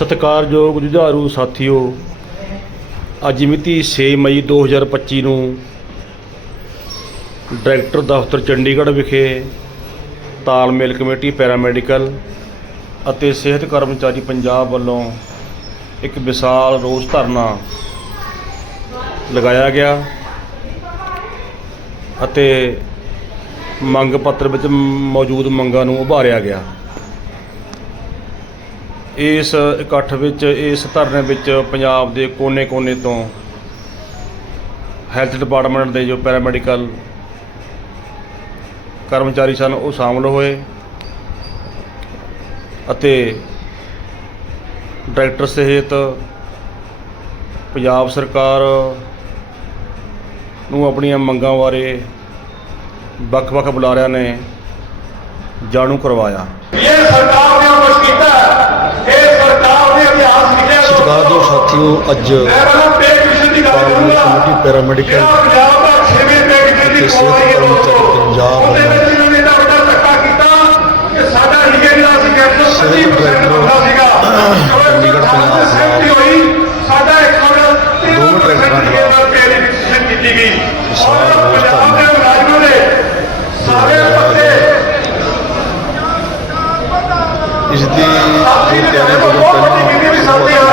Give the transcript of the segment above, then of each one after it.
ਸਤਿਕਾਰਯੋਗ ਜੁਝਾਰੂ ਸਾਥੀਓ, ਅੱਜ ਮਿਤੀ 6 ਮਈ 2025 ਨੂੰ ਡਾਇਰੈਕਟਰ ਦਫ਼ਤਰ ਚੰਡੀਗੜ੍ਹ ਵਿਖੇ ਤਾਲਮੇਲ ਕਮੇਟੀ ਪੈਰਾਮੈਡੀਕਲ ਅਤੇ ਸਿਹਤ ਕਰਮਚਾਰੀ ਪੰਜਾਬ ਵੱਲੋਂ ਇੱਕ ਵਿਸ਼ਾਲ ਰੋਸ ਧਰਨਾ ਲਗਾਇਆ ਗਿਆ ਅਤੇ ਮੰਗ ਪੱਤਰ ਵਿੱਚ ਮੌਜੂਦ ਮੰਗਾਂ ਨੂੰ ਉਭਾਰਿਆ ਗਿਆ। ਇਸ ਇਕੱਠ ਵਿੱਚ, ਇਸ ਧਰਨੇ ਵਿੱਚ ਪੰਜਾਬ ਦੇ ਕੋਨੇ-ਕੋਨੇ ਤੋਂ ਹੈਲਥ ਡਿਪਾਰਟਮੈਂਟ ਦੇ ਜੋ ਪੈਰਾਮੈਡੀਕਲ ਕਰਮਚਾਰੀ ਸਨ, ਉਹ ਸ਼ਾਮਲ ਹੋਏ ਅਤੇ ਡਾਇਰੈਕਟਰ ਸਿਹਤ ਪੰਜਾਬ ਸਰਕਾਰ ਨੂੰ ਆਪਣੀਆਂ ਮੰਗਾਂ ਬਾਰੇ ਵੱਖ-ਵੱਖ ਬੁਲਾਰਿਆਂ ਨੇ ਜਾਣੂ ਕਰਵਾਇਆ। ਇਹ ਸਰਕਾਰ ਲਿਖਿਆ ਸਤਿਕਾਰਯੋਗ ਸਾਥੀਓ ਅੱਜ ਦੀ ਕਮੇਟੀ ਪੈਰਾਮੈਡੀਕਲ ਪੰਜਾਬ ਦਾ ਛੇਵੇਂ ਪੇ ਕਮਿਸ਼ਨ ਦੀ ਅਤੇ ਸਿਹਤ ਕਰਮਚਾਰੀ ਪੰਜਾਬ ਉਹਦੇ ਵਿੱਚ ਇਹਨਾਂ ਨੇ ਇੰਨਾ ਵੱਡਾ ਧੱਕਾ ਕੀਤਾ ਕਿ ਸਾਡਾ ਲੀਗੇ ਜਿਹੜਾ ਸੀ ਕੈਂਸਰ ਸਿਹਤ 30% ਬੰਦਾ ਸੀਗਾ। ਚੰਡੀਗੜ੍ਹ ਪੰਜਾਬ ਸਾਡਾ ਇੱਕ ਦੋਵੇਂ ਟਰੈਕਟਰਾਂ ਦੀ ਕੀਤੀ ਗਈ। ਧਰਨਾ ਦੇ ਸਾਰੇ ਇਸ ਦੀ ਦੋ ਤਿਆਰੀ ਵਜੋਂ ਪਹਿਲਾਂ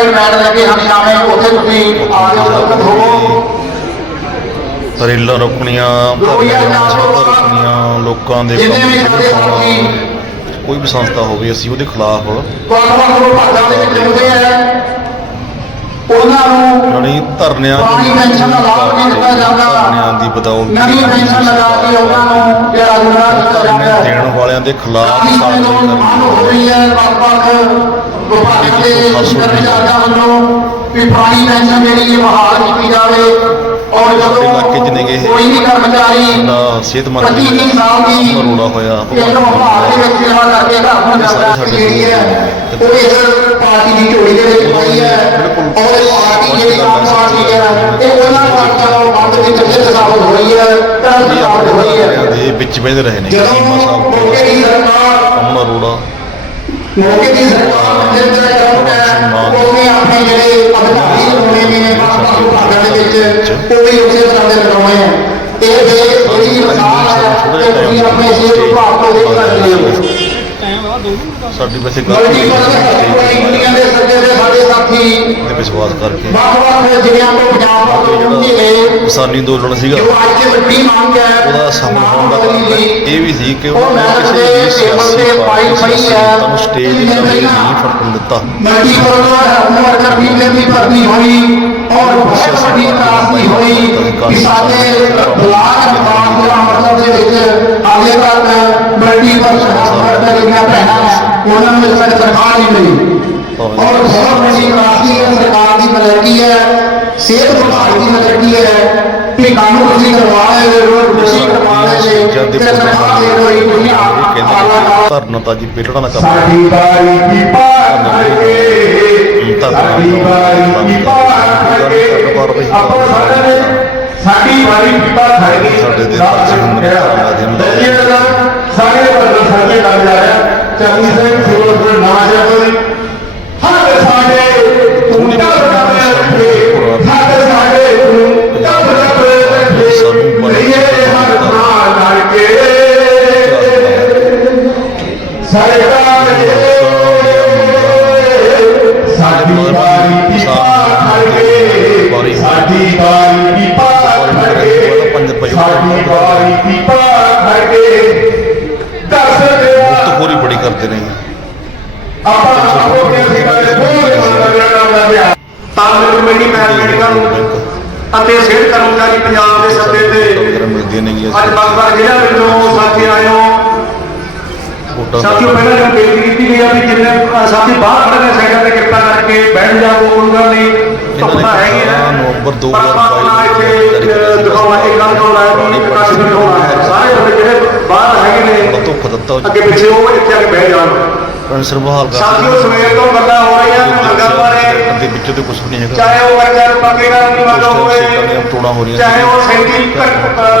ਦੀ ਸਾਈਡ ਮੈਟ ਲੱਗੇ ਹਨ ਸ਼ਾਮੇ ਉੱਥੇ ਤੁਸੀਂ ਆ ਕੇ ਉਪਲਬਧ ਹੋਵੋ ਰੇਲਾਂ ਰੋਕਣੀਆਂ ਲੋਕਾਂ ਦੇ ਸਾਡੇ ਕੋਈ ਵੀ ਸੰਸਥਾ ਹੋਵੇ ਅਸੀਂ ਉਹਦੇ ਖਿਲਾਫ ਤੁਹਾਨੂੰ ਨੂੰ ਭਾਗਾਂ ਦੇ ਵਿੱਚ ਹੁੰਦੇ ਆ। ਉਹਨਾਂ ਨੂੰ ਧਰਨਿਆਂ ਪੁਰਾਣੀ ਪੈਨਸ਼ਨ ਦਾ ਲਾਭ ਨਹੀਂ ਦਿੱਤਾ ਜਾਂਦਾ। ਧਰਨਿਆਂ ਦੀ ਬਦੌਲਤ ਨਵੀਂ ਪੈਨਸ਼ਨ ਲਗਾ ਕੇ ਉਹਨਾਂ ਨੂੰ ਜਿਹੜਾ ਗੁਨਾਹ ਕੀਤਾ ਜਾਂਦਾ। ਦੇਣ ਵਾਲਿਆਂ ਦੇ ਖਿਲਾਫ ਮੰਗ ਹੋ ਰਹੀ ਹੈ ਵੱਖ-ਵੱਖ। ਵਿਭਾਗ ਦੇ ਕਰਮਚਾਰੀਆਂ ਵੱਲੋਂ ਵੀ ਪੁਰਾਣੀ ਪੈਨਸ਼ਨ ਜਿਹੜੀ ਹੈ ਬਹਾਲ ਕੀਤੀ ਜਾਵੇ ਔਰ ਸਾਡੇ ਇਲਾਕੇ 'ਚ ਜਦੋਂ ਨੇਗੇ ਇਹ। ਕੋਈ ਵੀ ਕਰਮਚਾਰੀ ਸਾਡਾ ਸਿਹਤ ਮੰਤਰੀ ਵੀਹ ਸਾਲ ਦੀ ਰੋਲਾ ਹੋਇਆ ਇੱਕ ਵਿਭਾਗ ਦੇ ਵਿੱਚ ਸੇਵਾ ਕਰਕੇ ਘਰ ਨੂੰ ਜਾਂਦਾ ਜਿਹੜੀ ਹੈ ਉਹ ਇਸ ਪਾਰਟੀ ਦੀ ਝੋਲੀ ਦੇ ਵਿੱਚ ਪਾਈ ਹੈ। ਔਰ ਇਹ ਪਾਰਟੀ ਜਿਹੜੀ ਆਮ ਪਾਰਟੀ ਹੈ ਇਹ ਉਹਨਾਂ ਪਾਰਟੀਆਂ ਨਾਲ ਬੰਦ ਵਿੱਚ ਹਿੱਸਾ ਹੋਇਆ ਹੋਈ ਹੈ ਤਾਂ ਸਰਕਾਰ ਹੋਈ ਹੈ। ਦੇ ਵਿੱਚ ਬਹਿੰਦੇ ਰਹੇ ਨੇ ਜਦੋਂ ਸੀਮਾ ਸਾਹਿਬ ਦੀ ਅਮਨ ਅਰੋੜਾ ਮੌਕੇ ਦੀ ਸਰਕਾਰ ਜਿੰਦਾ ਕਰਦਾ ਉਹਨੇ ਆਪਣੇ ਜਿਹੜੇ ਅਧਿਕਾਰੀ ਹੋਣੇ ਨੇ ਬਾਕੀ ਵਿਭਾਗਾਂ ਦੇ ਵਿੱਚ ਉਹ ਵੀ ਉਸੇ ਤਰ੍ਹਾਂ ਦੇ ਲਗਾਉਣੇ ਆ ਇਹ ਜਿਹੜੀ ਸਰਕਾਰ ਹੈ ਤੁਸੀਂ ਆਪਣੇ ਸਿਹਤ ਵਿਭਾਗ ਤੋਂ ਦੇਖ ਸਕਦੇ ਹੋ ਸਾਡੀ ਵੈਸੇ ਗੱਲ ਦੁਨੀਆ ਦੇ ਸੱਜੇ ਦੇ ਸਾਡੇ ਸਾਥੀ ਤੇ ਵਿਸ਼ਵਾਸ ਕਰਕੇ। ਵੱਖ-ਵੱਖ ਜ਼ਿਲ੍ਹਿਆਂ ਤੋਂ ਪੰਜਾਬ ਤੋਂ ਪਹੁੰਚੇ ਨੇ ਕਿਸਾਨੀ ਅੰਦੋਲਨ ਸੀਗਾ ਜੋ ਅੱਜ ਵੱਡੀ ਮੰਗ ਹੈ ਉਹਦਾ ਸਫਲ ਹੋਣ ਦਾ ਕਾਰਨ ਇਹ ਵੀ ਸੀ ਕਿ ਉਹ ਕਿਸੇ ਵੀ ਸਿਆਸੀ ਟੇਬਲ ਤੇ ਪਾਈ ਪਾਰਟੀ ਨੂੰ ਸਟੇਜ ਦੀ ਕਮਰੇ ਨਹੀਂ ਫੜਕਣ ਦਿੱਤਾ। ਮਲਟੀ ਕੋਲੋਂ ਵਰਕਰ ਵੀ ਭਰਤੀ ਹੋਈ। ਔਰ ਬਹੁਤ ਵੱਡੀ ਤਰਾਸਦੀ ਹੋਈ। ਕਿ ਸਾਡੇ ਬਲਾਕ ਦੇ ਅੰਮ੍ਰਿਤਸਰ ਦੇ ਵਿੱਚ ਹਾਲੇ ਤੱਕ ਮਲਟੀ ਵਰਕਰ ਜਿਹੜੀਆਂ ਭੈਣਾਂ ਉਹਨਾਂ ਨੂੰ ਵਿੱਚ ਸਰਕਾਰ ਨਹੀਂ ਮਿਲੀ। ਔਰ ਬਹੁਤ ਵੱਡੀ ਤਰਾਸਦੀ ਹੈ। ਸਰਕਾਰ ਦੀ ਮਲਕੀ ਹੈ। ਸਿਹਤ ਵਿਭਾਗ ਦੀ ਮਲਕੀ ਹੈ। ਕਿ ਕੰਮ ਤੁਸੀਂ ਕਰਵਾ ਰਹੇ ਹੋ ਤੁਸੀਂ ਕਰਵਾ ਰਹੇ ਜਦ ਹੋ ਦੇ ਤੇ ਸਰਕਾਰ ਦੇ ਕੋਈ ਆਲਾ ਕਹਿੰਦੇ ਧਰਨਾ ਤਾਂ ਜੀ ਪੇਟੜਾ ਨਾ ਕੰਮ ਸਾਡੀ ਵਾਰੀ ਕੀ ਪਾਰ ਕਰਕੇ ਸਾਡੀ ਵਾਰੀ ਕੀ ਪਾਰ ਕਰਕੇ ਆਪੋ ਸਾਡੇ ਸਾਡੀ ਵਾਰੀ ਕੀ ਪਾਰ ਕਰਕੇ ਸਾਡੇ ਦੇ। ਸਾਰੇ ਬੰਦੇ ਸਾਡੇ ਲੱਗ ਜਾ ਰਿਹਾ। ਚਾਲੀ ਸਿੰਘ ਸਿਵਲ ਨਾ ਜਾ ਬੇਨਤੀ ਆ ਵੀ ਜਿੰਨੇ ਸਾਥੀ ਬਾਹਰ ਖੜੇ ਨੇ ਸਾਈਡਾਂ ਤੇ ਕਿਰਪਾ ਕਰਕੇ ਬੈਠ ਜਾਓ ਕੋਈ ਗੱਲ ਨਹੀਂ। ਧੁੱਪ ਹੈਗੀ ਹੈ ਨਵੰਬਰ ਦੋ ਪਰ ਹਜ਼ਾਰ ਆਪਾਂ ਬਾਈ ਇੱਥੇ ਅ, ਦਿਖਾਉਣਾ ਇਹ ਗੱਲ ਵੀ ਪ੍ਰਕਾਸ਼ ਦਿਖਾਉਣਾ। ਹੈ। ਸਾਰੇ ਜਿਹੜੇ ਬਾਹਰ ਹੈਗੇ ਨੇ ਦਿੱਤਾ ਅੱਗੇ ਪਿੱਛੇ ਉਹ ਇੱਥੇ ਆ ਕੇ ਬਹਿ ਜਾਣ। ਪੈਨਸ਼ਨ ਬਹਾਲ ਕਰ ਸਾਥੀਓ ਸਵੇਰ ਤੋਂ ਗੱਲਾਂ ਹੋ ਰਹੀਆਂ ਮੰਗਾਂ ਬਾਰੇ ਦੇ ਵਿੱਚ ਤੇ ਕੁਝ ਨਹੀਂ ਹੈਗਾ। ਚਾਹੇ ਉਹ ਵਰਕਰ ਪੱਕੇਗਾ ਨਹੀਂ ਮੰਗ ਹੋਵੇ ਤੋੜਾਂ ਹੋ ਰਹੀਆਂ ਚਾਹੇ ਉਹ ਸੈਂਟੀ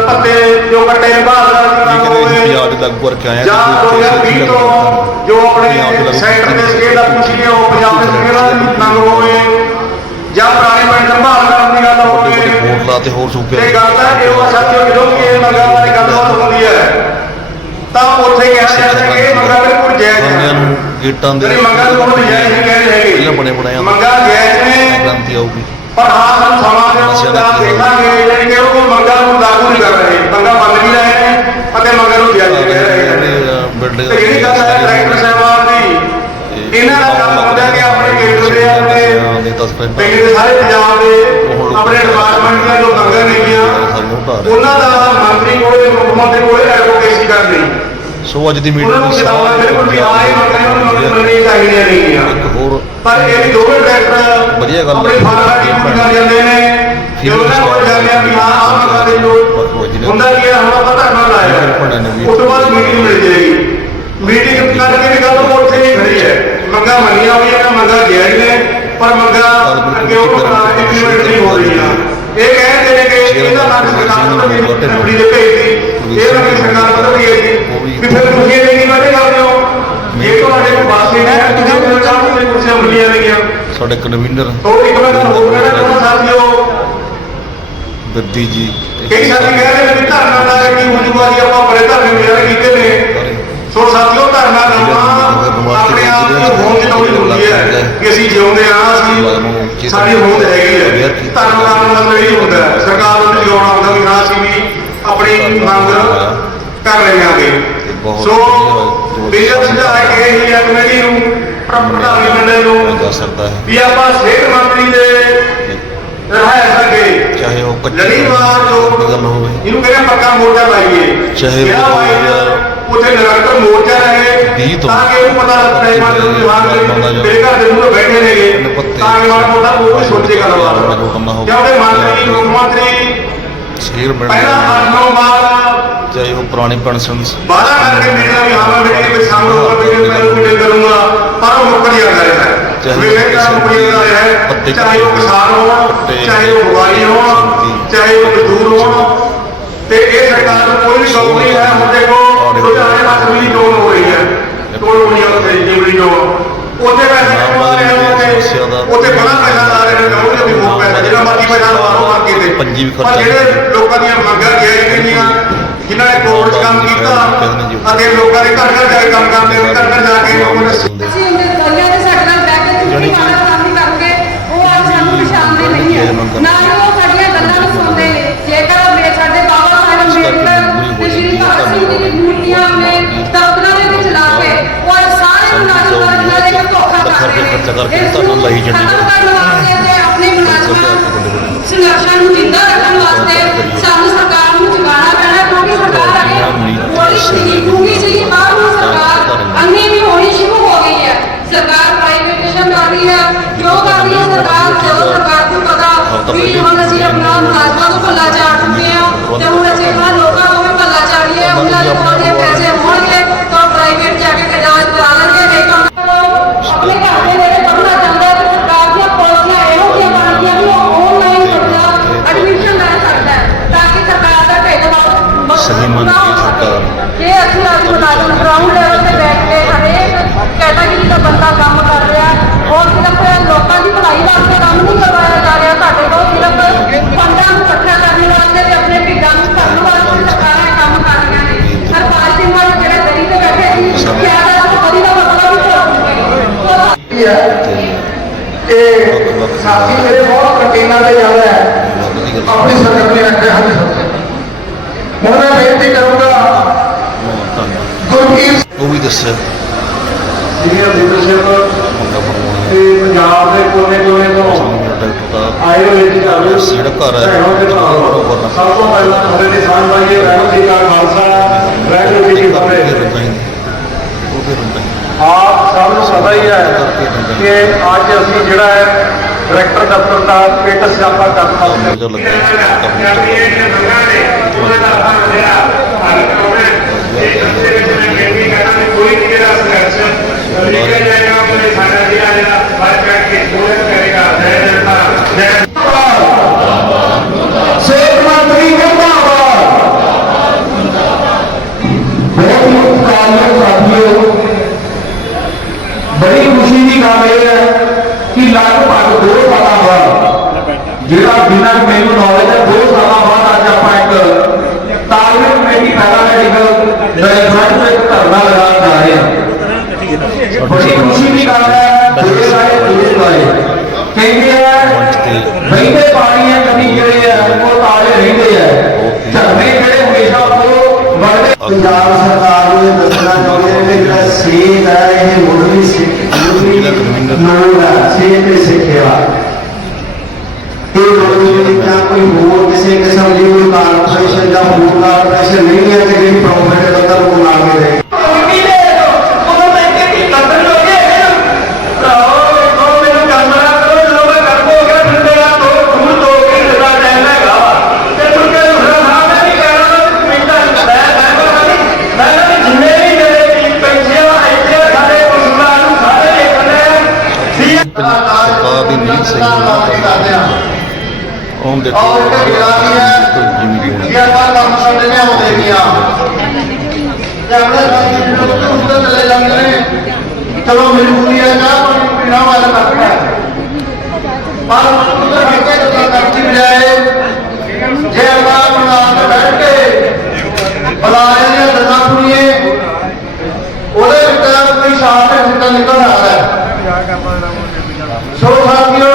ਪੱਤੇ ਜੋ ਕੱਟੇ ਦਾ ਕਹਿੰਦੇ ਅਸੀਂ ਹੋਵੇ। ਪੰਜਾਬ ਦੇ ਲਾਗੂ ਕਰਕੇ ਆਏ ਜਾਂ ਹਾਂ ਤੇ ਇੱਥੇ 2020 ਅਸੀਂ ਤੋਂ ਜੋ ਆਪਣੇ ਸੈਂਟਰ ਦੇ ਸਕੇਲ ਦਾ ਪੁੱਛੀਏ ਉਹ ਪੰਜਾਬ ਦੇ ਦਾ ਮੰਗ ਹੋਵੇ ਜਾਂ ਪੁਰਾਣੇ ਪੈਨਸ਼ਨ ਬਹਾਲ ਕਰਨ ਦੀ ਗੱਲ ਹੋਵੇ। ਬੋਰਡ ਲਾਤੇ ਹੋਰ ਸੂਬੇ ਤੇ ਗੱਲ ਹੈ ਕਿ ਉਹ ਸਾਥੀਓ ਜਦੋਂ ਇਹ ਮੰਗਾਂ ਬਾਰੇ ਗੱਲਬਾਤ ਹੁੰਦੀ ਹੈ ਤਾਂ ਉੱਥੇ ਕਿਹਾ ਜਾਂਦਾ ਕਿ ਇਹ ਮੰਗਾਂ ਬਿਲਕੁਲ ਜਾਇਜ਼ ਹੈ ਨੂੰ ਗੇਟਾਂ ਦੇ ਜਿਹੜੀ ਮੰਗਾਂ ਨੂੰ ਉਹ ਜਾਇਜ਼ ਨਹੀਂ ਕਹਿ ਰਹੇ ਪਹਿਲਾਂ ਬਣੇ ਬਣਾਇਆ ਮੰਗਾਂ ਜਾਇਜ਼ ਨੇ। ਗ੍ਰੰਥੀ ਆਊਗੀ। ਪਰ ਹਾਂ ਸਾਨੂੰ ਸਮਾਂ ਦੇ ਹਾਲ ਦੇਖਾਂਗੇ ਜਿਹੜੀ ਕਿ ਉਹ ਮੰਗਾਂ ਨੂੰ ਲਾਗੂ ਨਹੀਂ ਕਰ ਰਹੇ। ਮੰਗਾਂ ਮੰਨ ਵੀ ਰਹੇ ਨੇ ਅਤੇ ਮੰਗਾਂ ਨੂੰ ਜਾਇਜ਼ ਕਹਿ ਰਹੇ। ਨੇ ਬਿਲਡਿੰਗ ਤੇ ਜਿਹੜੀ ਗੱਲ ਹੈ ਡਾਇਰੈਕਟਰ ਸਾਹਿਬਾਨ ਦੀ ਇਹਨਾਂ ਦਾ ਕੰਮ ਹੁੰਦਾ ਕਿ ਆਪਣੇ ਕੇਂਦਰ ਦੇ ਆਪਣੇ ਪਿੰਡ ਦੇ ਸਾਰੇ ਪੰਜਾਬ ਦੇ ਆਪਣੇ ਡਿਪਾਰਟਮੈਂਟ ਦੀਆਂ ਜੋ ਮੰਗਾਂ ਨੇਗੀਆਂ ਉਹਨਾਂ ਦਾ ਮੰਤਰੀ ਕੋਲੇ ਮੁੱਖ ਮੰਤਰੀ ਕੋਲੇ ਐਡਵੋਕੇਸੀ ਕਰਨੀ ਸੋ ਅੱਜ ਦੀ ਉਹਨਾਂ ਮੀਟਿੰਗ ਨੂੰ ਕਿਤਾਬਾਂ ਬਿਲਕੁਲ ਵੀ ਆਏ ਮੰਗਾਂ ਨੂੰ ਮੰਨਣੀਆਂ ਚਾਹੀਦੀਆਂ ਨੇਗੀਆਂ ਇੱਕ ਹੋਰ ਪਰ ਇਹ ਵੀ ਦੋਵੇਂ ਡਾਇਰੈਕਟਰ ਵਧੀਆ ਗੱਲ ਆਪਣੇ ਹੈ। ਫਾਰਮੈਟ ਨੂੰ ਕਰ ਜਾਂਦੇ ਨੇ। ਜੇ ਉਹਨਾਂ ਕੋਲ ਜਾਂਦੇ ਆ ਵੀ ਹਾਂ ਆਹ ਮੰਗਾਂ ਦੇ ਜੋ। ਹੁੰਦਾ ਕੀ ਹੈ ਹੁਣ ਆਪਾਂ ਧਰਨਾ ਲਾਇਆ ਉਸ ਤੋਂ ਬਾਅਦ ਮੀਟਿੰਗ ਮਿਲ ਜਾਏਗੀ। ਮੀਟਿੰਗ ਕਰਕੇ ਵੀ ਗੱਲ ਉੱਥੇ ਹੀ ਖੜੀ ਹੈ। ਮੰਗਾਂ ਮੰਨੀਆਂ ਹੋਈਆਂ ਨੇ ਮੰਗਾਂ ਜਾਇਜ਼ ਨੇ। ਪਰ ਮੰਗਾਂ ਅੱਗੇ ਉਹ ਇੰਪਲੀਮੈਂਟ ਨਹੀਂ ਹੋ ਰਹੀਆਂ ਇਹ ਕਹਿੰਦੇ ਨੇ ਕਿ ਇਹਦਾ ਨਾਲ ਸਰਕਾਰ ਨੂੰ ਵੀ ਕੰਪਨੀ ਦੇ ਭੇਜਦੀ ਇਹ ਵੀ ਸਰਕਾਰ ਵੱਲੋਂ ਵੀ ਹੈ ਜੀ। ਵੀ ਫਿਰ ਤੁਸੀਂ ਇਹ ਨਹੀਂ ਬੈਠੇ ਕਰਦੇ ਹੋ? ਜੇ ਤੁਹਾਡੇ ਕੋਲ ਬਾਤ ਨਹੀਂ ਹੈ। ਤੁਸੀਂ ਮੇਰੇ ਸਾਹਮਣੇ ਕੁਰਸੀਆਂ ਮਿਲੀਆਂ ਨੇਗੀਆਂ ਸਾਡੇ ਕਨਵੀਨਰ ਤੋ ਇੱਕ ਮੈਂ ਤੁਹਾਨੂੰ ਹੋਰ ਕਹਿਣਾ ਚਾਹੁੰਦਾ ਸਾਥੀਓ। ਗੱਦੀ ਜੀ। ਕਈ ਸਾਥੀ ਕਹਿ ਰਹੇ ਨੇ ਧਰਨਾ ਦਾ ਕੀ ਹੋ ਜੂਗਾ ਜੀ ਆਪਾਂ ਬੜੇ ਧਰਨੇ ਵਗੈਰਾ ਕੀਤੇ ਨੇ। ਸੋ ਸਾਥੀਓ ਧਰਨਾ ਲਾਉਣਾ ਨੂੰ ਹੋਂਦ ਜਤਾਉਣੀ ਹੁੰਦੀ ਹੈ ਕਿ ਅਸੀਂ ਜਿਉਂਦੇ ਆ ਅਸੀਂ ਸਾਡੀ ਹੋਂਦ ਹੈਗੀ ਹੈ। ਲਾਉਣ ਦਾ ਮਤਲਬ ਇਹ ਹੁੰਦਾ। ਸਰਕਾਰ ਨੂੰ ਜਗਾਉਣਾ ਹੁੰਦਾ ਵੀ ਹਾਂ ਅਸੀਂ ਵੀ ਆਪਣੀ ਮੰਗ ਕਰ ਰਹੇ ਹਾਂਗੇ ਸੋ ਬੇਜਾ ਸੁਝਾਅ ਕਿ ਇਹ ਹੈ ਕਮੇਟੀ ਨੂੰ ਪ੍ਰਧਾਨ ਮੰਡਲ ਨੂੰ ਵੀ ਆਪਾਂ ਸਿਹਤ ਮੰਤਰੀ ਦੇ ਰਹਿ ਸਕੇ। ਚਾਹੇ ਉਹ ਕੱਚੇ ਲੜੀਵਾਰ ਹੋਵੇ। ਇਹਨੂੰ ਕਹਿੰਦੇ ਪੱਕਾ ਮੋਰਚਾ ਲਾਈਏ ਚਾਹੇ ਜਿਹੜਾ ਉਹ ਉੱਥੇ ਨਿਰੰਤਰ ਮੋਰਚਾ ਰਹੇ। ਵੀਹ ਤੋਂ ਤਾਂ ਕਿ ਪਤਾ ਲੱਗੇ ਮਾਨ ਨੂੰ ਵਿਭਾਗ ਦੇ ਮੇਰੇ ਘਰ ਦੇ ਮੂਹਰੇ ਬੈਠੇ ਨੇਗੇ ਤਾਂ ਕਿ ਮਾਨ ਮੋਟਾ ਉਹ ਵੀ ਸੋਚੇ ਗੱਲਬਾਤ ਕਿਉਂਕਿ ਮੰਤਰੀ ਮੁੱਖ ਮੰਤਰੀ ਸ਼ੇਰ ਪਹਿਲਾਂ ਬਣਨਾ ਅੱਠ ਨੌ ਵਾਰ ਚਾਹੇ ਉਹ ਪੁਰਾਣੀ ਪੈਨਸ਼ਨ ਵਾਅਦਾ ਕਰਕੇ ਮੇਰਾ ਵੀ ਹਾਂ ਮੈਂ ਮੀਟਿੰਗ ਵਿੱਚ ਸ਼ਾਮਲ ਹੋਊਗਾ ਮੀਟਿੰਗ ਮੈਂ ਮੀਟਿੰਗ ਕਰੂੰਗਾ ਪਰ ਉਹ ਮੁੱਕਰ ਜਾਂਦਾ ਰਿਹਾ। ਚਾਹੇ ਮੇਰੇ ਘਰ ਮੁੱਕਰ ਜਾਂਦਾ ਰਿਹਾ। ਪੱਤੇ ਚਾਹੇ ਉਹ ਕਿਸਾਨ ਹੋਣ ਚਾਹੇ ਉਹ ਵਪਾਰੀ ਹੋਣ। ਚਾਹੇ ਉਹ ਮਜ਼ਦੂਰ ਹੋਣ। ਸਰਕਾਰ ਨੂੰ ਕੋਈ ਵੀ ਸ਼ੌਕ ਨਹੀਂ ਹੈ ਹੁਣ ਦੇਖੋ ਲੁਧਿਆਣੇ ਤੱਕ ਵੀ ਚੋਣ ਹੋ ਰਹੀ ਹੈ। ਟੋਲ ਹੋਣੀ ਉੱਥੇ ਜਿਵੜੀ ਚੋਣ ਉੱਥੇ ਪੈਸੇ ਕਮਾ ਰਹੇ ਉੱਥੇ? ਉੱਥੇ ਬੜਾ ਪੈਸਾ ਲਾ ਰਹੇ ਨੇ ਲੋਕ ਵੀ ਬਹੁਤ ਪੈਸਾ ਜਿਹੜਾ ਮਰਜ਼ੀ ਪੈਸਾ ਲਵਾਓ ਮਾਰਕੇ ਤੇ ਪੰਜੀ ਵੀ ਪਰ ਖਰਚਾ ਜਿਹੜੇ ਲੋਕਾਂ ਦੀਆਂ ਮੰਗਾਂ ਗਏ ਗਈਆਂ ਜਿਨ੍ਹਾਂ ਨੇ ਕੋਰਟ ਕੰਮ ਕੀਤਾ ਅਤੇ ਲੋਕਾਂ ਦੇ ਘਰ ਘਰ ਜਾ ਕੇ ਕੰਮ ਕਰਦੇ ਨੇ ਘਰ ਘਰ ਜਾ ਕੇ ਲੋਕਾਂ ਨੇ ਸਭ ਤੋਂ ਪਹਿਲਾਂ ਖੜੇ ਨਿਸ਼ਾਨ ਪਾਈਏ ਵਾਹਿਗੁਰੂ ਜੀ ਕਾ ਖਾਲਸਾ ਵਾਹਿਗੁਰੂ ਜੀ ਕੀ ਕਰਕੇ ਫਤਿਹ। ਰੰਦਾ ਹੀ ਉਹ ਫਿਰ ਰੰਦਾ ਹੀ ਆਪ ਸਭ ਨੂੰ ਪਤਾ ਹੀ ਹੈ ਕਿ ਅੱਜ ਅਸੀਂ ਜਿਹੜਾ ਹੈ ਡਾਇਰੈਕਟਰ ਦਫ਼ਤਰ ਦਾ ਪੇਟ ਸਿਆਪਾ ਕਰਨ ਵਾਸਤੇ ਜੋ ਲੱਗਾ ਕੋਈ ਕਿਹੜਾ ਸਿਲੈਕਸ਼ਨ ਲਿਖਿਆ ਜਾਏਗਾ ਉਹਨੇ ਸਾਡਾ ਜਿਹੜਾ ਜਿਹੜਾ ਫ਼ਰਕ ਹੈ ਕਿ ਥੋੜਾ ਕਰੇਗਾ ਜੈ ਜਨਤਾ ਜੈ ਸਿਹਤ ਮੰਤਰੀ ਜਿੰਦਾਬਾਦ। ਬਹੁਤ ਮੁਕਾਬਲੇ ਸਾਥੀਓ। ਬੜੀ ਖੁਸ਼ੀ ਦੀ ਗੱਲ ਇਹ ਹੈ ਕਿ ਲਗਭਗ 2 ਸਾਲਾਂ ਬਾਅਦ, ਜਿਹੜਾ ਜਿੰਨਾ ਮੈਨੂੰ ਨੌਲੇਜ ਹੈ 2 ਸਾਲਾਂ ਬਾਅਦ ਅੱਜ ਆਪਾਂ ਇੱਕ ਤਾਲਮੇਲ ਕਮੇਟੀ ਪੈਰਾਮੈਡੀਕਲ ਦੇ ਫਰੰਟ ਤੇ ਧਰਨਾ ਲਗਾਉਣ ਜਾ ਰਹੇ ਹਾਂ। ਬੜੀ ਖੁਸ਼ੀ ਦੀ ਗੱਲ ਹੈ ਜਿਹੜੇ ਸਾਰੇ ਪੁਲਿਸ ਵਾਲੇ ਕਹਿੰਦੇ ਆ ਰਹਿੰਦੇ ਪਾਣੀ ਹੈ, ਕਦੀ ਜਿਹੜੇ ਆ ਉਹ ਤਾਲੇ ਰਹਿੰਦੇ ਆ ਝਰਨੇ ਜਿਹੜੇ ਹਮੇਸ਼ਾ ਉਹ ਵਗਦੇ ਪੰਜਾਬ ਸਰਕਾਰ ਨੂੰ ਇਹ ਦੱਸਣਾ ਚਾਹੁੰਦੇ ਨੇ ਕਿ ਜਿਹੜਾ ਸੇਧ ਹੈ ਇਹ ਮੁੱਢਲੀ ਸਿੱਖ ਮੁੱਢਲੀ ਲੋੜ ਹੈ ਸੇਧ ਤੇ ਸਿੱਖਿਆ ਇਹ ਲੋੜ ਜਿਹੜੀ ਤਾਂ ਕੋਈ ਹੋਰ ਕਿਸੇ ਕਿਸਮ ਦੀ ਕੋਈ ਕਾਰਪੋਰੇਸ਼ਨ ਜਾਂ ਹੋਰ ਕਾਰਪੋਰੇਸ਼ਨ ਨਹੀਂ ਹੈ ਕਿ ਜਿਹੜੀ ਪ੍ਰੋਫਿਟ ਦਾ ਤੁਹਾਨੂੰ ਬਣਾ ਕੇ ਦੇ ਸਰਕਾਰ ਦੀ ਨੀਂਦ ਸਹੀ ਨਹੀਂ ਕਰਦੇ ਆ ਹੁਣ ਦੇਖੋ ਔਰ ਇੱਕ ਗਿਰਾਨੀ ਹੈ ਜਿਮੀ ਕਿ ਆਪਾਂ ਕੰਮ ਕਰਦੇ ਨੇ ਆਉਂਦੇ ਨਹੀਂ ਆ ਤੇ ਆਪਣੇ ਸਾਥੀ ਜਿਹੜੇ ਉੱਤੇ ਚਲੇ ਜਾਂਦੇ ਨੇ ਚਲੋ ਮਜਬੂਰੀ ਹੈ ਚਾਹ ਪਾਣੀ ਪੀਣਾ ਵਾਲਾ ਕਰਦਾ ਹੈ ਪਰ ਉਹਦੇ ਹੱਕੇ ਗੱਲਾਂ ਕਰਦੀ ਬਜਾਏ ਜੇ ਆਪਾਂ ਬਣਾ ਕੇ ਬੈਠ ਕੇ ਬੁਲਾਏ ਦੀਆਂ ਗੱਲਾਂ ਸੁਣੀਏ ਉਹਦੇ ਵਿੱਚ ਕੋਈ ਸਾਫ਼ ਸਿੱਧਾ ਨਿਕਲ ਆ ਰਿਹਾ ਹੈ ਸੋ ਸਾਥੀਓ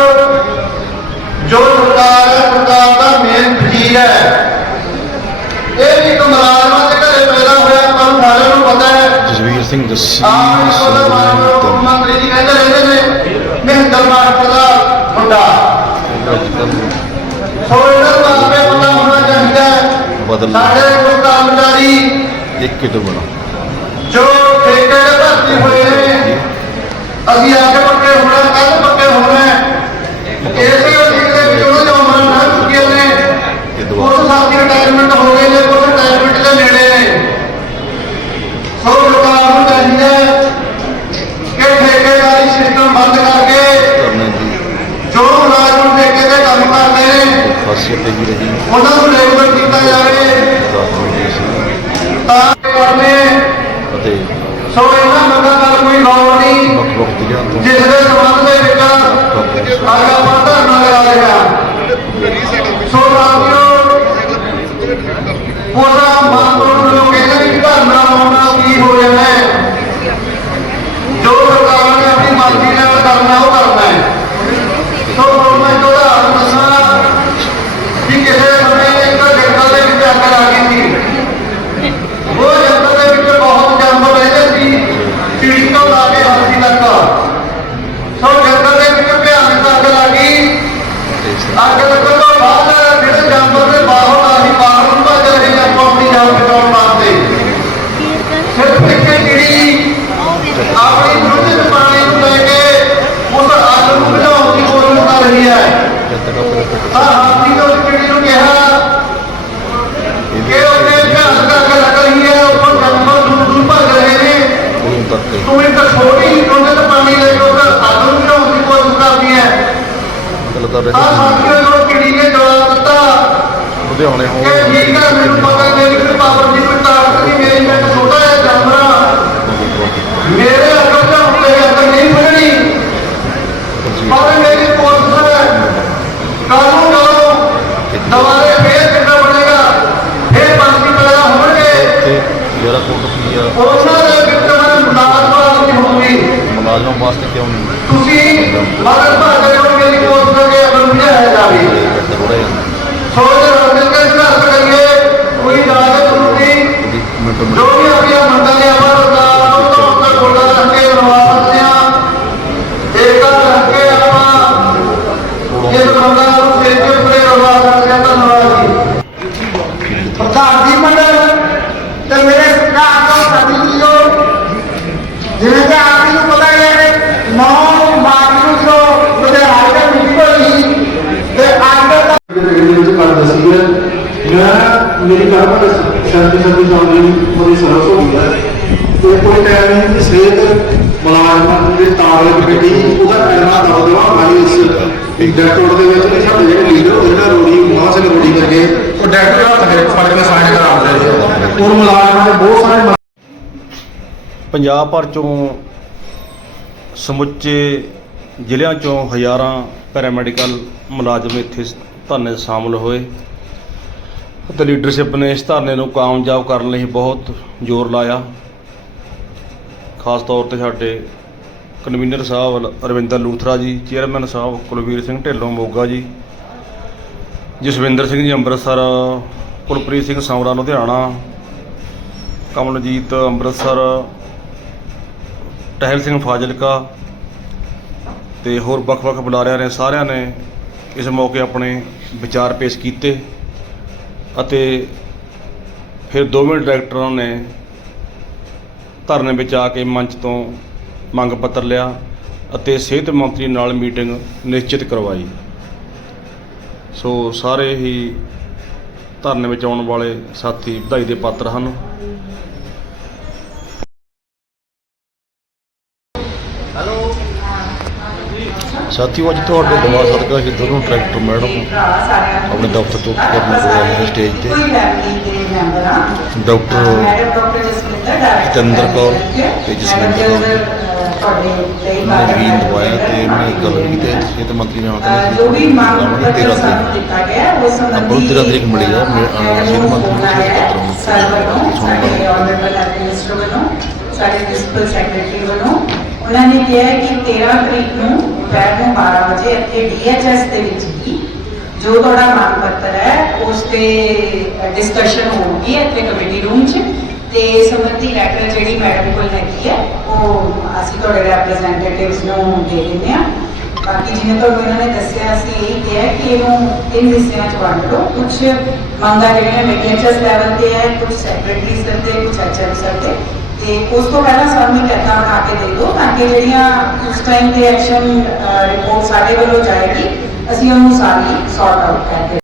ਜੋ ਸਰਕਾਰ ਹੈ ਸਰਕਾਰ ਦਾ ਮੇਨ ਵਜ਼ੀਰ ਹੈ ਇਹ ਵੀ ਇੱਕ ਮੁਲਾਜ਼ਮਾਂ ਦੇ ਘਰੇ ਪੈਦਾ ਹੋਇਆ ਤੁਹਾਨੂੰ ਸਾਰਿਆਂ ਨੂੰ ਪਤਾ ਹੈ ਜਸਵੀਰ ਸਿੰਘ ਦੱਸੀ ਆਪ ਜੀ ਉਹਦਾ ਮਾਨਯੋਗ ਮੁੱਖ ਮੰਤਰੀ ਜੀ ਕਹਿੰਦੇ ਰਹਿੰਦੇ ਨੇ ਮਹਿੰਦਰ ਮਾਰਕ ਦਾ ਮੁੰਡਾ ਸੋ ਇਹਨਾਂ ਨੂੰ ਆਪੇ ਪਤਾ ਹੋਣਾ ਚਾਹੀਦਾ ਹੈ ਬਦਲ ਸਾਡੇ ਕੋਲ ਕਰਮਚਾਰੀ ਇੱਕ ਕਿਲੋ ਬਣਾ ਜੋ ਠੇਕੇ ਦੇ ਭਰਤੀ ਹੋਏ ਨੇ ਅਸੀਂ ਅੱਜ ਪੱਕੇ ਹੋਣਾ ਕੱਲ ਪੱਕੇ ਹੋਣਾ ਇਸੇ ਅਧੀਨ ਦੇ ਵਿੱਚ ਉਹਨਾਂ ਦੀਆਂ ਉਮਰਾਂ ਲੰਘ ਚੁੱਕੀਆਂ ਨੇ ਸਾਥੀ ਰਿਟਾਇਰਮੈਂਟ ਹੋ ਖਾਸੀਅਤ ਹੈਗੀ ਰਹੀ। ਉਹਨਾਂ ਨੂੰ ਰੈਗੂਲਰ ਕੀਤਾ ਜਾਵੇ ਤਾਂ ਕਰਨੇ ਅਤੇ ਸੋ ਇਹਨਾਂ ਲੋਕਾਂ ਨਾਲ ਕੋਈ ਗੌਰ ਨਹੀਂ। ਜਿਸ ਦੇ ਸਬੰਧ ਦੇ ਵਿੱਚ ਆਗਾ ਪੜਦਾ ਨਾਲ ਆ ਰਿਹਾ ਸੋ ਰਾਜੋ ਉਹਨਾਂ ਉਹਦੀ ਜੋ ਵੀ ਆਪਣੀਆਂ ਮੰਗਾਂ ਨੇ ਆਪਾਂ ਸਰਕਾਰ ਨੂੰ ਤਾਂ ਉੱਤੇ ਗੋਡਾ ਰੱਖ ਕੇ ਬਣਵਾ ਸਕਦੇ ਹਾਂ। ਏਕਤਾ ਰੱਖ ਕੇ ਆਪਾਂ ਇਸ ਮੰਗਾਂ ਨੂੰ ਸਿਰ ਤੇ ਉੱਪਰੇ ਬਣਵਾ ਸਕਦੇ ਹਾਂ, ਧੰਨਵਾਦ ਜੀ। ਪ੍ਰਧਾਨ ਜੀ ਮੰਡਲ, ਤੇ ਮੇਰੇ ਸਰਕਾਰ ਤੋਂ ਪ੍ਰਤੀਨਿਧੀਓ, ਜਿਵੇਂ ਕਿ ਆਪ ਨੂੰ ਪਤਾ ਹੀ ਹੈ 9 ਮਾਰਚ ਨੂੰ ਜੋ ਲੁਧਿਆਣੇ ਦੇ ਮੀਟਿੰਗ ਹੋਈ ਤੇ ਅੱਜ ਤੱਕ ਰੇਡੀਓ ਵਿੱਚ ਕਰ ਦਸੀ ਮੈਂ, ਮੇਰੀ ਗੱਲ ਪਰ ਸ਼ਾਂਤੀ ਸਰਦੀ ਚਾਹੁੰਦੀ ਬੜੀ ਹੋ ਗਈ ਹੈ। ਤੇ ਕੋਈ ਟਾਈਮ ਨਹੀਂ ਕਿ ਸਿਹਤ ਮੁਲਾਜ਼ਮਾਂ ਦੇ ਤਾਲੇ ਕਮੇਟੀ ਉਹਦਾ ਕਰਨਾ ਦਵਾ ਦਵਾ ਇਸ ਡੈਕਟੋਰ ਦੇ ਵਿੱਚ ਸਾਡੇ ਜਿਹੜੇ ਲੀਡਰ ਜਿਹੜਾ ਰੋੜੀ ਮਹਾਂ ਸਿੰਘ ਰੋੜੀ ਕਰਕੇ ਉਹ ਡੈਕਟਰ ਹੱਥ ਫੜ ਕੇ ਸਾਈਨ ਕਰਾਉਂਦੇ ਸੀ ਉਹ ਮੁਲਾਜ਼ਮਾਂ ਦੇ ਬਹੁਤ ਸਾਰੇ ਪੰਜਾਬ ਭਰ ਚੋਂ ਸਮੁੱਚੇ ਜ਼ਿਲ੍ਹਿਆਂ ਚੋਂ ਹਜ਼ਾਰਾਂ ਪੈਰਾਮੈਡੀਕਲ ਮੁਲਾਜ਼ਮ ਇੱਥੇ ਧਰਨੇ 'ਚ ਸ਼ਾਮਲ ਹੋਏ। ਅਤੇ ਲੀਡਰਸ਼ਿਪ ਨੇ ਇਸ ਧਰਨੇ ਨੂੰ ਕਾਮਯਾਬ ਕਰਨ ਲਈ ਬਹੁਤ ਜ਼ੋਰ ਲਾਇਆ। ਖਾਸ ਤੌਰ ਤੇ ਸਾਡੇ ਕਨਵੀਨਰ ਸਾਹਿਬ ਅਰਵਿੰਦਰ ਲੂਥਰਾ ਜੀ ਚੇਅਰਮੈਨ ਸਾਹਿਬ ਕੁਲਵੀਰ ਸਿੰਘ ਢਿੱਲੋਂ ਮੋਗਾ ਜੀ, ਜਸਵਿੰਦਰ ਸਿੰਘ ਜੀ ਅੰਮ੍ਰਿਤਸਰ, ਕੁਲਪ੍ਰੀਤ ਸਿੰਘ ਸਮਰਾ ਲੁਧਿਆਣਾ, ਕਮਲਜੀਤ ਅੰਮ੍ਰਿਤਸਰ, ਟਹਿਲ ਸਿੰਘ ਫਾਜ਼ਿਲਕਾ ਤੇ ਹੋਰ ਵੱਖ-ਵੱਖ ਬੁਲਾਰਿਆਂ ਨੇ ਸਾਰਿਆਂ ਨੇ ਇਸ ਮੌਕੇ ਆਪਣੇ ਵਿਚਾਰ ਪੇਸ਼ ਕੀਤੇ। ਅਤੇ ਫਿਰ ਦੋਵੇਂ ਡਾਇਰੈਕਟਰਾਂ ਨੇ ਧਰਨੇ ਵਿੱਚ ਆ ਕੇ ਮੰਚ ਤੋਂ ਮੰਗ ਪੱਤਰ ਲਿਆ ਅਤੇ ਸਿਹਤ ਮੰਤਰੀ ਨਾਲ ਮੀਟਿੰਗ ਨਿਸ਼ਚਿਤ ਕਰਵਾਈ। ਸੋ ਸਾਰੇ ਹੀ ਧਰਨੇ ਵਿੱਚ ਆਉਣ ਵਾਲੇ ਸਾਥੀ ਵਧਾਈ ਦੇ ਪਾਤਰ ਹਨ। ਸਾਥੀਓ ਅੱਜ ਤੁਹਾਡੇ ਦਿਮਾਗ ਸਦਕਾ ਅਸੀਂ ਦੋਨੋਂ ਡਾਇਰੈਕਟਰ ਮੈਡਮ ਆਪਣੇ ਦਫ਼ਤਰ ਤੋਂ ਕਰਨ ਕੋਲ ਆਏ ਨੇ ਸਟੇਜ ਤੇ। ਡਾਕਟਰ ਜਤਿੰਦਰ ਕੌਰ। ਤੇ ਜਸਵਿੰਦਰ ਕੌਰ। ਨੇ ਜਮੀਨ ਦਵਾਇਆ ਤੇ ਇੱਕ ਗੱਲ ਕੀਤੀ ਤੇ ਸਿਹਤ ਮੰਤਰੀ ਨੇ ਆਖਿਆ ਜੋ ਵੀ ਮੰਗ 13 ਤਰੀਕ। ਦਿੱਤਾ ਗਿਆ ਉਸ ਸੰਬੰਧੀ 13 ਤਰੀਕ ਮਿਲੀ ਮੇ- ਅਹ ਸਿਹਤ ਮੰਤਰੀ ਨੂੰ ਪੱਤਰ ਸਰ ਵੱਲੋਂ ਸਾਡੇ ਆਨਰੇਬਲ ਐਡਮਿਨਿਸਟਰ ਵੱਲੋਂ ਸਾਡੇ ਪ੍ਰਿੰਸੀਪਲ ਸੈਕਟਰੀ ਵੱਲੋਂ। ਉਹਨਾਂ ਨੇ ਕਿਹਾ ਹੈ ਕਿ 13 ਤਰੀਕ ਨੂੰ ਦੁਪਹਿਰ ਨੂੰ 12 ਵਜੇ ਇੱਥੇ ਡੀਐਚਐਸ ਦੇ ਵਿੱਚ ਹੀ ਜੋ ਤੁਹਾਡਾ ਮੰਗ ਪੱਤਰ ਹੈ, ਉਸ ਤੇ ਡਿਸਕਸ਼ਨ ਹੋਊਗੀ ਇੱਥੇ ਕਮੇਟੀ ਰੂਮ 'ਚ ਤੇ ਸੰਬੰਧੀ ਲੈਟਰ ਜਿਹੜੀ ਮੈਡਮ ਕੋਲ ਹੈਗੀ ਹੈ, ਉਹ ਅਸੀਂ ਤੁਹਾਡੇ ਰੈਪਰੈਜ਼ੈਂਟੇਟਿਵਸ ਨੂੰ ਦੇ ਦਿੰਦੇ ਹਾਂ। ਬਾਕੀ ਜਿਵੇਂ ਤੁਹਾਨੂੰ ਇਹਨਾਂ ਨੇ ਦੱਸਿਆ ਸੀ ਇਹ ਕਿਹਾ ਕਿ ਇਹਨੂੰ ਤਿੰਨ ਹਿੱਸਿਆਂ 'ਚ ਵੰਡ ਲਓ। ਕੁਝ ਮੰਗਾਂ ਜਿਹੜੀਆਂ ਮੈਡੀਐਚਐਸ ਲੈਵਲ ਤੇ ਹੈ ਕੁਝ ਸੈਕਟਰੀ ਸਰ ਕੁਝ ਐਚਐਮ ਸਰ ਦੇ। ਦਿਓ ਤਾਂ ਕਿ ਜਿਹੜੀਆਂ ਉਸ ਟਾਈਮ ਤੇ ਐਕਸ਼ਨ ਰਿਪੋਰਟ ਸਾਡੇ ਵੱਲੋਂ ਜਾਏਗੀ ਅਸੀਂ ਉਹਨੂੰ ਸਾਰੀ ਸੌਰਟ ਆਊਟ ਕਰਕੇ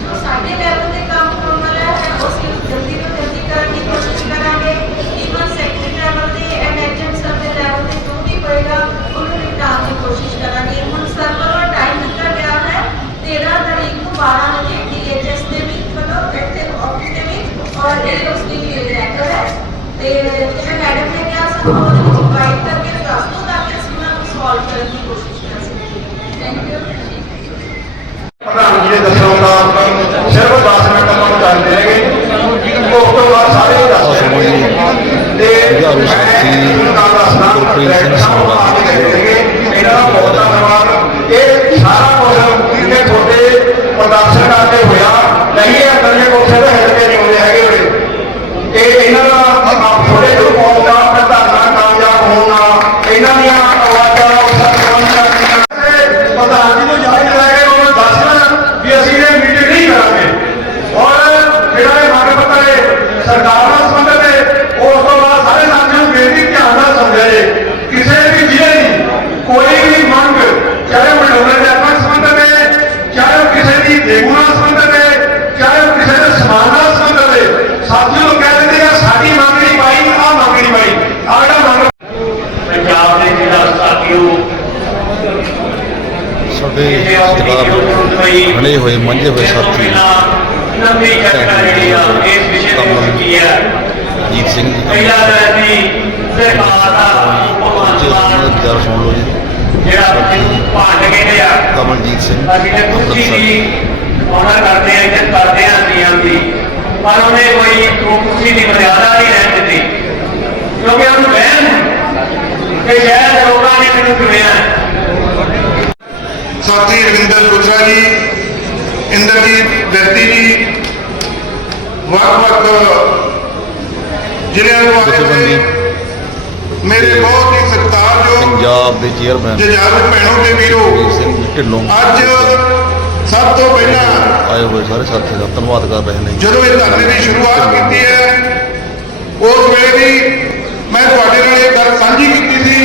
ਜੋ ਸਾਡੇ ਲੈਵਲ ਤੇ ਕੰਮ ਹੋਣ ਵਾਲਾ ਹੈ ਉਹ ਅਸੀਂ ਜਲਦੀ ਤੋਂ ਜਲਦੀ ਕਰਨ ਦੀ ਉਸ ਤੋਂ ਬਾਅਦ ਸਾਰੇ ਸਾਥੀਆਂ ਨੂੰ ਬੇਨਤੀ ਧਿਆਨ ਨਾਲ ਸਮਝਿਆ ਜੇ। ਕਿਸੇ ਵੀ ਜ਼ਿਲ੍ਹੇ ਦੀ ਕੋਈ ਵੀ ਮੰਗ ਚਾਹੇ ਉਹ ਮੰਡੋਲੇ ਦੇ ਆਪਣਾ ਸੰਬੰਧਿਤ ਹੈ ਚਾਹੇ ਉਹ ਕਿਸੇ ਦੀ ਦੇਗੂ ਨਾਲ ਸੰਬੰਧਿਤ ਹੈ ਚਾਹੇ ਉਹ ਕਿਸੇ ਦੇ ਸਮਾਨ ਨਾਲ ਸੰਬੰਧਿਤ ਹੈ ਸਾਥੀਆਂ ਨੂੰ ਕਹਿ ਦਿੰਦੇ ਆ ਸਾਡੀ ਮੰਗ ਨਹੀਂ ਪਾਈ ਆਹ ਮੰਗ ਨਹੀਂ ਪਾਈ ਜਿਹੜਾ ਮੰਗ ਪੰਜਾਬ ਦੇ ਜ਼ਿਲ੍ਹਾ ਸਾਥੀਓ ਸਾਡੇ ਸਤਿਕਾਰ ਹਣੇ ਹੋਏ ਮੰਝੇ ਹੋਏ ਸਾਥੀ ਲੰਬੀ ਚਰਚਾ ਜਿਹੜੀ ਆ ਇਸ ਵਿਸ਼ੇ ਤੇ ਚੁੱਕੀ ਹੈ? ਜੀਤ ਸਿੰਘ। ਜੀ ਪਹਿਲਾ ਤਾਂ ਅਸੀਂ ਸਰਕਾਰ ਦਾ ਜੀ ਉਹਨਾਂ ਦਾ ਭਗਵਾਨ ਵਿਚਾਰ ਸੁਣ ਲਓ ਜੀ। ਜਿਹੜਾ ਭਾਂਡ ਕਹਿੰਦੇ ਆ ਕਮਲਜੀਤ ਸਿੰਘ। ਅਸੀਂ ਤੇ ਕੁਰਸੀ ਦੀ ਆਨਰ ਕਰਦੇ ਆ ਇੱਜ਼ਤ ਕਰਦੇ ਆ ਸੀਐਮ ਦੀ। ਪਰ ਉਹਨੇ ਕੋਈ ਕੁਰਸੀ ਦੀ ਮਰਿਆਦਾ ਨਹੀਂ ਰਹਿਣ ਦਿੱਤੀ। ਕਿਉਂਕਿ ਉਹਨੂੰ ਵਹਿਮ ਕਿ ਸ਼ਾਇਦ ਲੋਕਾਂ ਨੇ ਮੈਨੂੰ ਚੁਣਿਆ ਹੈ। ਸਾਥੀ ਰਵਿੰਦਰ ਗੁਜਰਾ ਜੀ ਇੰਦਰਜੀਤ ਵਿਅਕਤੀ ਜੀ ਤੋਂ ਆਏ ਜਥੇਬੰਦੀ। ਮੇਰੇ ਬਹੁਤ ਹੀ ਸਤਿਕਾਰਯੋਗ ਪੰਜਾਬ ਦੇ ਚੇਅਰਮੈਨ ਜਜਾਲ ਭੈਣੋ ਤੇ ਵੀਰੋ ਸਿੰਘ ਢਿੱਲੋਂ। ਅੱਜ ਸਭ ਤੋਂ ਪਹਿਲਾਂ ਆਏ ਹੋਏ ਸਾਰੇ ਸਾਥੀਆਂ ਦਾ ਧੰਨਵਾਦ ਕਰ ਰਹੇ ਨੇ। ਜਦੋਂ ਇਹ ਧਰਨੇ ਦੀ ਸ਼ੁਰੂਆਤ ਕੀਤੀ ਹੈ ਉਸ ਵੇਲੇ ਵੀ ਮੈਂ ਤੁਹਾਡੇ ਨਾਲ ਇਹ ਗੱਲ ਸਾਂਝੀ ਕੀਤੀ ਸੀ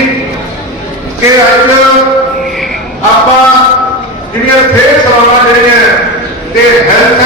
ਕਿ ਅੱਜ ਆਪਾਂ ਜਿਹੜੀਆਂ ਫੇਰ ਸਵਾਲਾਂ ਜਿਹੜੀਆਂ ਤੇ ਹੈਲਥ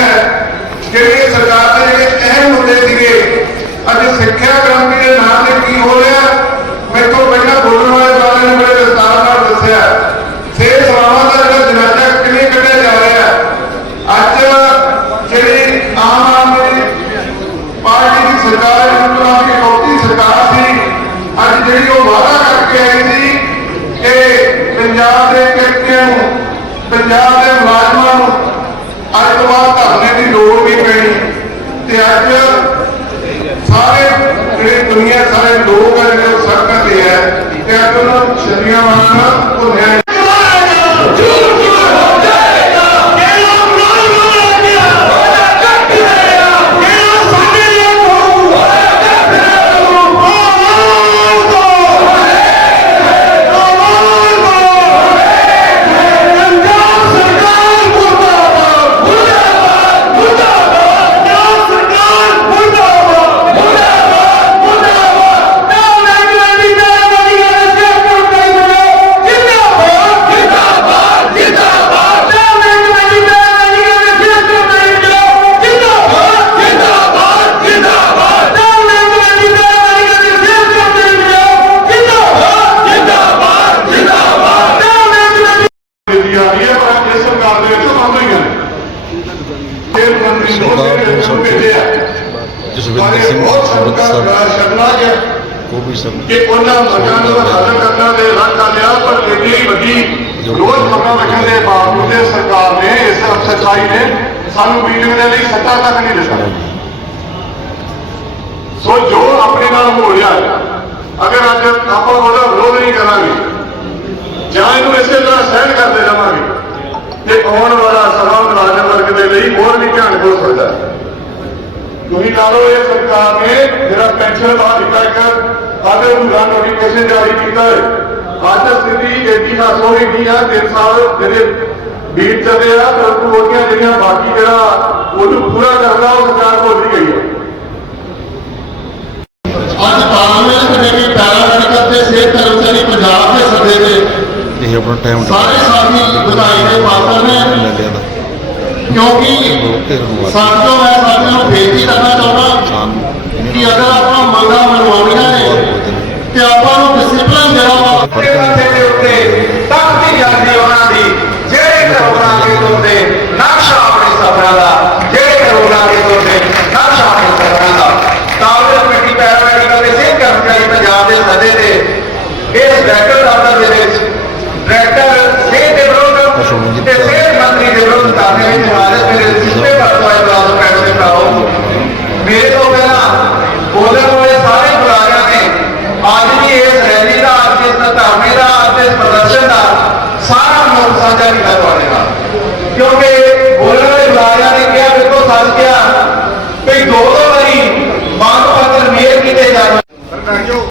ਦੇ ਕਿਰਤੀਆਂ ਨੂੰ ਪੰਜਾਬ ਦੇ ਮੁਲਾਜ਼ਮਾਂ ਨੂੰ ਅੱਜ ਤੋਂ ਬਾਅਦ ਧਰਨੇ ਦੀ ਲੋੜ ਨਹੀਂ ਪੈਣੀ। ਤੇ ਅੱਜ ਸਾਰੇ ਜਿਹੜੇ ਦੁਨੀਆ, ਸਾਰੇ ਲੋਕ ਆ ਜਿਹੜੇ ਉਹ ਸੜਕਾਂ ਤੇ ਹੈ। ਤੇ ਅੱਜ ਉਹਨਾਂ ਨੂੰ ਛੱਡੀਆਂ ਵਾਂਗ ਭੁੱਲਿਆ ਦਿੱਤੀ ਜਾ ਰਹੀ ਹੈ ਪਰ ਇਸ ਸਰਕਾਰ ਦੇ ਵਿੱਚ ਬੰਦ ਹੋਈਆਂ ਨੇ ਇਹ ਮੰਤਰੀ ਸਰਕਾਰ ਦੇ ਨੂੰ ਸਭ ਭੇਜੇ ਆ ਜਸਵਿੰਦਰ ਸਿੰਘ ਅੰਮ੍ਰਿਤਸਰ ਛੱਡਣਾ ਗਿਆ ਉਹ ਵੀ ਸਭ ਕਿ ਉਹਨਾਂ ਮੰਗਾਂ ਨੂੰ ਹਾਸਲ ਕਰਨਾ ਦੇ ਇਲਾਕਾ ਲਿਆ ਪਰ ਏਡੀ ਵੱਡੀ ਰੋਜ਼ ਮੰਗਾਂ ਰੱਖਣ ਦੇ ਬਾਵਜੂਦ ਇਹ ਸਰਕਾਰ ਨੇ ਇਸ ਅਫਸਰਸ਼ਾਹੀ ਨੇ ਸਾਨੂੰ ਮੀਟਿੰਗ ਦੇ ਨਹੀਂ ਦਿੱਤਾ ਸੋ ਜੋ ਆਪਣੇ ਨਾਲ ਹੋ ਰਿਹਾ ਅਗਰ ਅੱਜ ਆਪਾਂ ਉਹਦਾ ਵਿਰੋਧ ਨਹੀਂ ਕਰਾਂਗੇ, ਜਾਂ ਇਹਨੂੰ ਇਸੇ ਤਰ੍ਹਾਂ ਸਹਿਣ ਕਰਦੇ ਰਵਾਂਗੇ, ਤੇ ਆਉਣ ਵਾਲਾ ਸਮਾਂ ਮੁਲਾਜ਼ਮ ਵਰਗ ਦੇ ਲਈ ਹੋਰ ਵੀ ਧਿਆਨ ਹੋ। ਸਕਦਾ ਤੁਸੀਂ ਲਾ ਲਓ, ਇਹ ਸਰਕਾਰ ਨੇ ਜਿਹੜਾ ਪੈਨਸ਼ਨ ਦਾ ਦਿੱਤਾ ਇੱਕ ਆਦੇ ਨੂੰ ਰਨ ਨੋਟੀਫਿਕੇਸ਼ਨ ਜਾਰੀ ਕੀਤਾ ਹੈ। ਅੱਜ ਸਥਿਤੀ ਏਡੀ ਨਾ ਸੋਹਣੀ ਨਹੀਂ ਆ ਤਿੰਨ ਸਾਲ ਜਿਹੜੇ ਬੀਤ ਚੱਲੇ ਆ ਪਰੰਤੂ ਉਹਦੀਆਂ ਜਿਹੜੀਆਂ ਬਾਕੀ ਜਿਹੜਾ ਉਹਨੂੰ ਪੂਰਾ ਕਰਨਾ ਉਹ ਸਰਕਾਰ ਭੁੱਲ ਗਈ ਹੈ। ਅੱਜ ਪਾਰਲੀਮੈਂਟ ਦੇ ਵੀ ਪੈਰਾਮੈਡੀਕਲ ਤੇ ਸਿਹਤ ਕਰਮਚਾਰੀ ਪੰਜਾਬ ਦੇ ਸੱਦੇ ਤੇ। ਇਹ ਆਪਣਾ ਟਾਈਮ ਸਾਰੇ ਸਾਥੀ ਵਧਾਈ ਦੇ ਪਾਤਰ ਨੇ। ਕਿਉਂਕਿ ਸਾਥੀਓ ਮੈਂ ਸਾਥੀਆਂ ਨੂੰ ਬੇਨਤੀ ਕਰਨਾ ਚਾਹੁੰਦਾ ਕਿ ਅਗਰ میرے تو پہلے بولنے والے سارے بلاج نے آج بھی اس ریلی کا سارا موڑ سانجہ کیونکہ بولنے والے بلاج نے کیا دیکھو سال کیا